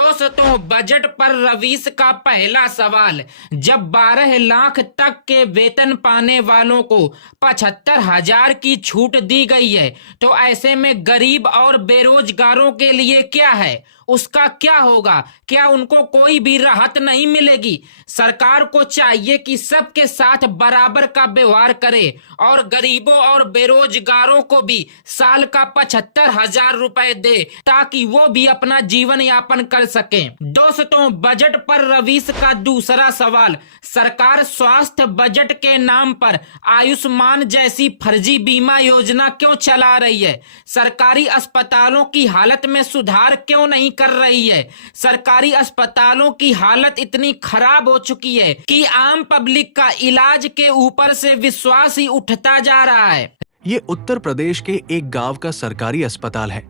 दोस्तों, बजट पर रवीश का पहला सवाल। जब 12 लाख तक के वेतन पाने वालों को 75,000 की छूट दी गई है, तो ऐसे में गरीब और बेरोजगारों के लिए क्या है, उसका क्या होगा? क्या उनको कोई भी राहत नहीं मिलेगी? सरकार को चाहिए कि सबके साथ बराबर का व्यवहार करे और गरीबों और बेरोजगारों को भी साल का 75,000 रुपए दे, ताकि वो भी अपना जीवन यापन कर सके। दोस्तों, बजट पर रवीश का दूसरा सवाल। सरकार स्वास्थ्य बजट के नाम पर आयुष्मान जैसी फर्जी बीमा योजना क्यों चला रही है? सरकारी अस्पतालों की हालत में सुधार क्यों नहीं कर रही है? सरकारी अस्पतालों की हालत इतनी खराब हो चुकी है कि आम पब्लिक का इलाज के ऊपर से विश्वास ही उठता जा रहा है। ये उत्तर प्रदेश के एक गांव का सरकारी अस्पताल है।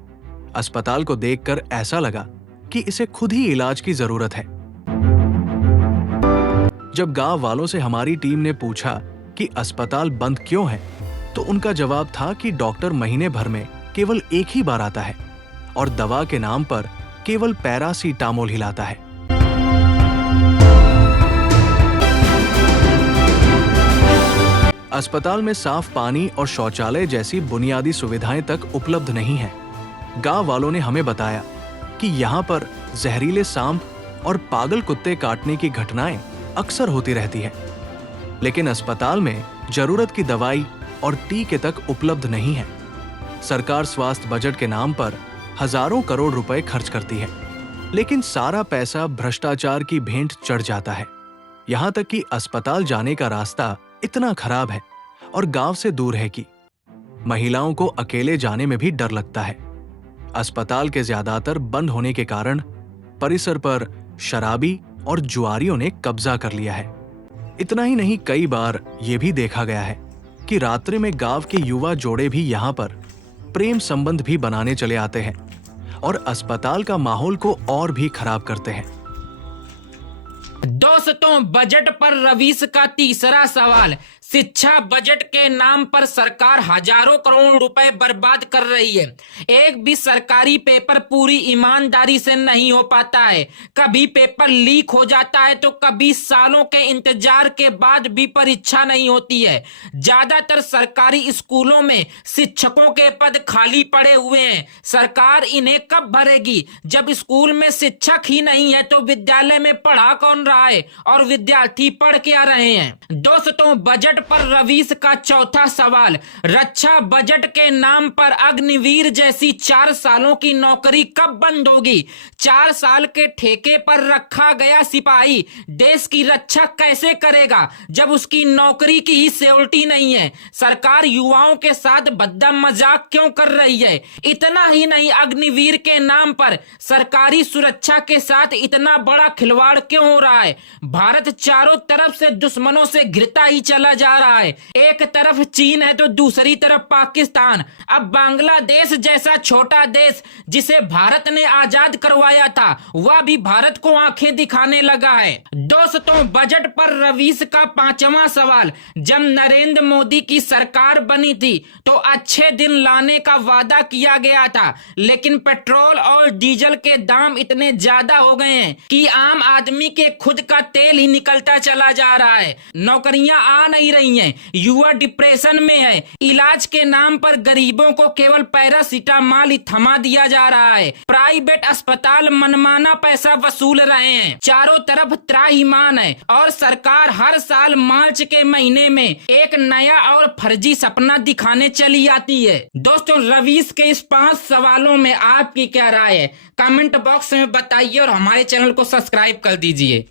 अस्पताल को देखकर ऐसा लगा कि इसे खुद ही इलाज की जरूरत है। जब गांव वालों से हमारी टीम ने पूछा कि अस्पताल बंद क्यों है, तो उनका जवाब था कि डॉक्टर महीने भर में केवल एक ही बार आता है और दवा के नाम पर केवल पैरासीटामोल हिलाता है। अस्पताल में साफ पानी और शौचालय जैसी बुनियादी सुविधाएं तक उपलब्ध नहीं है। गांव वालों ने हमें बताया कि यहाँ पर जहरीले सांप और पागल कुत्ते काटने की घटनाएं अक्सर होती रहती है, लेकिन अस्पताल में जरूरत की दवाई और टीके तक उपलब्ध नहीं है। सरकार स्वास्थ्य बजट के नाम पर हजारों करोड़ रुपए खर्च करती है, लेकिन सारा पैसा भ्रष्टाचार की भेंट चढ़ जाता है। यहाँ तक कि अस्पताल जाने का रास्ता इतना खराब है और गांव से दूर है कि महिलाओं को अकेले जाने में भी डर लगता है। अस्पताल के ज्यादातर बंद होने के कारण परिसर पर शराबी और जुआरियों ने कब्जा कर लिया है। इतना ही नहीं, कई बार यह भी देखा गया है कि रात्रि में गांव के युवा जोड़े भी यहाँ पर प्रेम संबंध भी बनाने चले आते हैं और अस्पताल का माहौल को और भी खराब करते हैं। दोस्तों, बजट पर रवीश का तीसरा सवाल। शिक्षा बजट के नाम पर सरकार हजारों करोड़ रुपए बर्बाद कर रही है। एक भी सरकारी पेपर पूरी ईमानदारी से नहीं हो पाता है। कभी पेपर लीक हो जाता है, तो कभी सालों के इंतजार के बाद भी परीक्षा नहीं होती है। ज्यादातर सरकारी स्कूलों में शिक्षकों के पद खाली पड़े हुए हैं। सरकार इन्हें कब भरेगी? जब स्कूल में शिक्षक ही नहीं है, तो विद्यालय में पढ़ा कौन रहा है और विद्यार्थी पढ़ क्या रहे हैं? दोस्तों, बजट पर रवीश का चौथा सवाल। रक्षा बजट के नाम पर अग्निवीर जैसी 4 सालों की नौकरी कब बंद होगी? 4 साल के ठेके पर रखा गया सिपाही देश की रक्षा कैसे करेगा, जब उसकी नौकरी की ही सिक्योरिटी नहीं है? सरकार युवाओं के साथ भद्दा मजाक क्यों कर रही है? इतना ही नहीं, अग्निवीर के नाम पर सरकारी सुरक्षा के साथ इतना बड़ा खिलवाड़ क्यों हो रहा है? भारत चारों तरफ से दुश्मनों से घिरता ही चला जा रहा है। एक तरफ चीन है तो दूसरी तरफ पाकिस्तान। अब बांग्लादेश जैसा छोटा देश जिसे भारत ने आजाद करवाया था, वह भी भारत को आंखें दिखाने लगा है। दोस्तों, बजट पर रवीश का 5वां सवाल। जब नरेंद्र मोदी की सरकार बनी थी, तो अच्छे दिन लाने का वादा किया गया था, लेकिन पेट्रोल और डीजल के दाम इतने ज्यादा हो गए हैं कि आम आदमी के खुद का तेल ही निकलता चला जा रहा है। नौकरियां आ नहीं रही हैं, युवा डिप्रेशन में है। इलाज के नाम पर गरीबों को केवल पैरासीटामोल ही थमा दिया जा रहा है। प्राइवेट अस्पताल मनमाना पैसा वसूल रहे हैं। चारों तरफ त्राहिमाम है और सरकार हर साल मार्च के महीने में एक नया और फर्जी सपना दिखाने चली आती है। दोस्तों, रवीश के इस 5 सवालों में आपकी क्या राय है? कमेंट बॉक्स में बताइए और हमारे चैनल को सब्सक्राइब कर दीजिए।